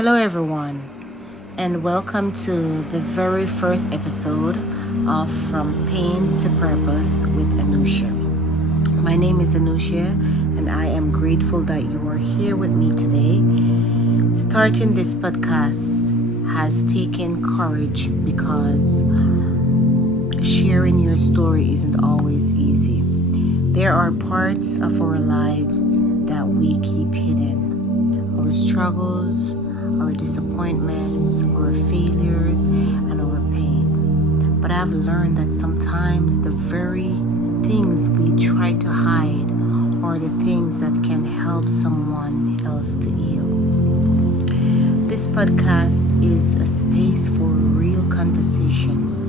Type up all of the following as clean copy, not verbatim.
Hello, everyone, and welcome to the very first episode of From Pain to Purpose with Anushia. My name is Anushia, and I am grateful that you are here with me today. Starting this podcast has taken courage because sharing your story isn't always easy. There are parts of our lives that we keep hidden. Our struggles, our disappointments, our failures, and our pain. But I've learned that sometimes the very things we try to hide are the things that can help someone else to heal. This podcast is a space for real conversations,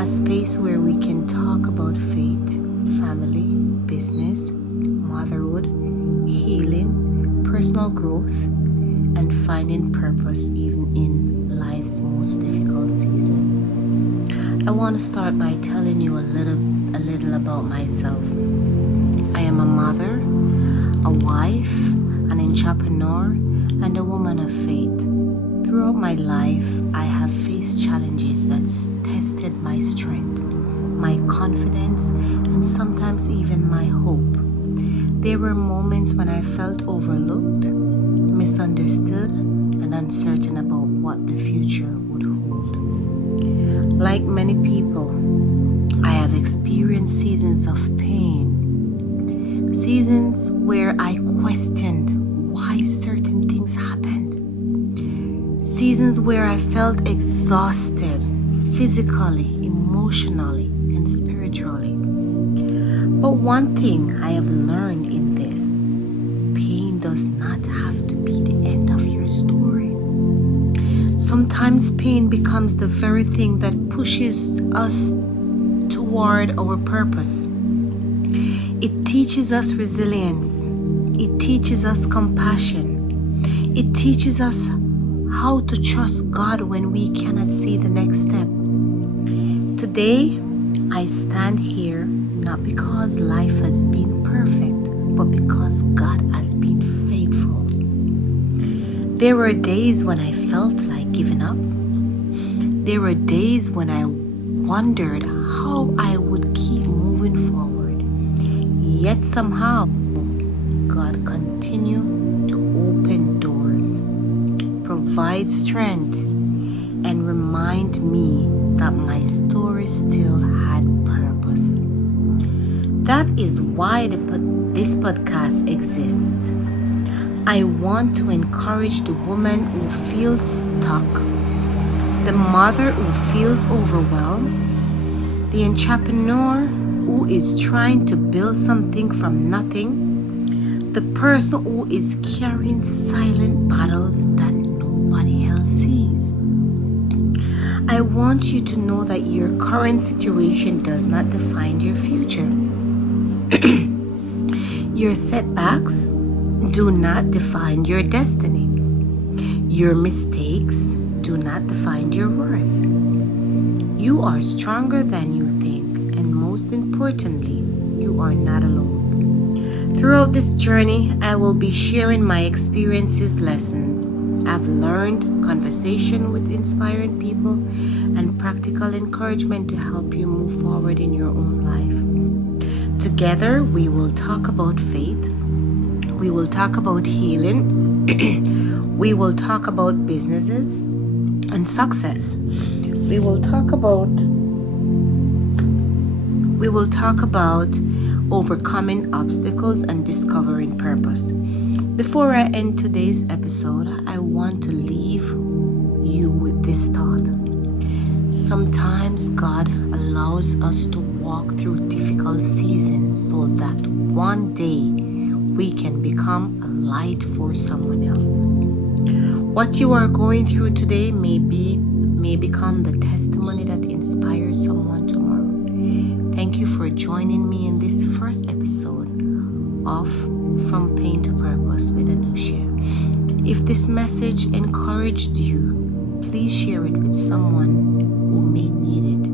a space where we can talk about faith, family, business, motherhood, healing, personal growth, and finding purpose even in life's most difficult season. I want to start by telling you a little about myself. I am a mother, a wife, an entrepreneur, and a woman of faith. Throughout my life, I have faced challenges that tested my strength, my confidence, and sometimes even my hope. There were moments when I felt overlooked, misunderstood, and uncertain about what the future would hold. Like many people, I have experienced seasons of pain, seasons where I questioned why certain things happened, seasons where I felt exhausted physically, emotionally, and spiritually. But one thing I have learned in this: pain does not have to be the end of your story. Sometimes pain becomes the very thing that pushes us toward our purpose. It teaches us resilience. It teaches us compassion. It teaches us how to trust God when we cannot see the next step. Today, I stand here not because life has been perfect, but because God has been faithful. There were days when I felt like giving up. There were days when I wondered how I would keep moving forward. Yet somehow, God continued to open doors, provide strength, and remind me that my story still had purpose. That is why this podcast exists. I want to encourage the woman who feels stuck, the mother who feels overwhelmed, the entrepreneur who is trying to build something from nothing, the person who is carrying silent battles that nobody else sees. I want you to know that your current situation does not define your future. Your setbacks do not define your destiny. Your mistakes do not define your worth. You are stronger than you think, and most importantly, you are not alone. Throughout this journey, I will be sharing my experiences, lessons I've learned, conversation with inspiring people, and practical encouragement to help you move forward in your own life. Together, we will talk about faith. We will talk about healing. We will talk about businesses and success. We will talk about overcoming obstacles and discovering purpose. Before I end today's episode, I want to leave you with this thought. Sometimes God allows us to walk through difficult seasons so that one day we can become a light for someone else. What you are going through today may become the testimony that inspires someone tomorrow. Thank you for joining me in this first episode of From Pain to Purpose with Anushia. If this message encouraged you, please share it with someone who may need it.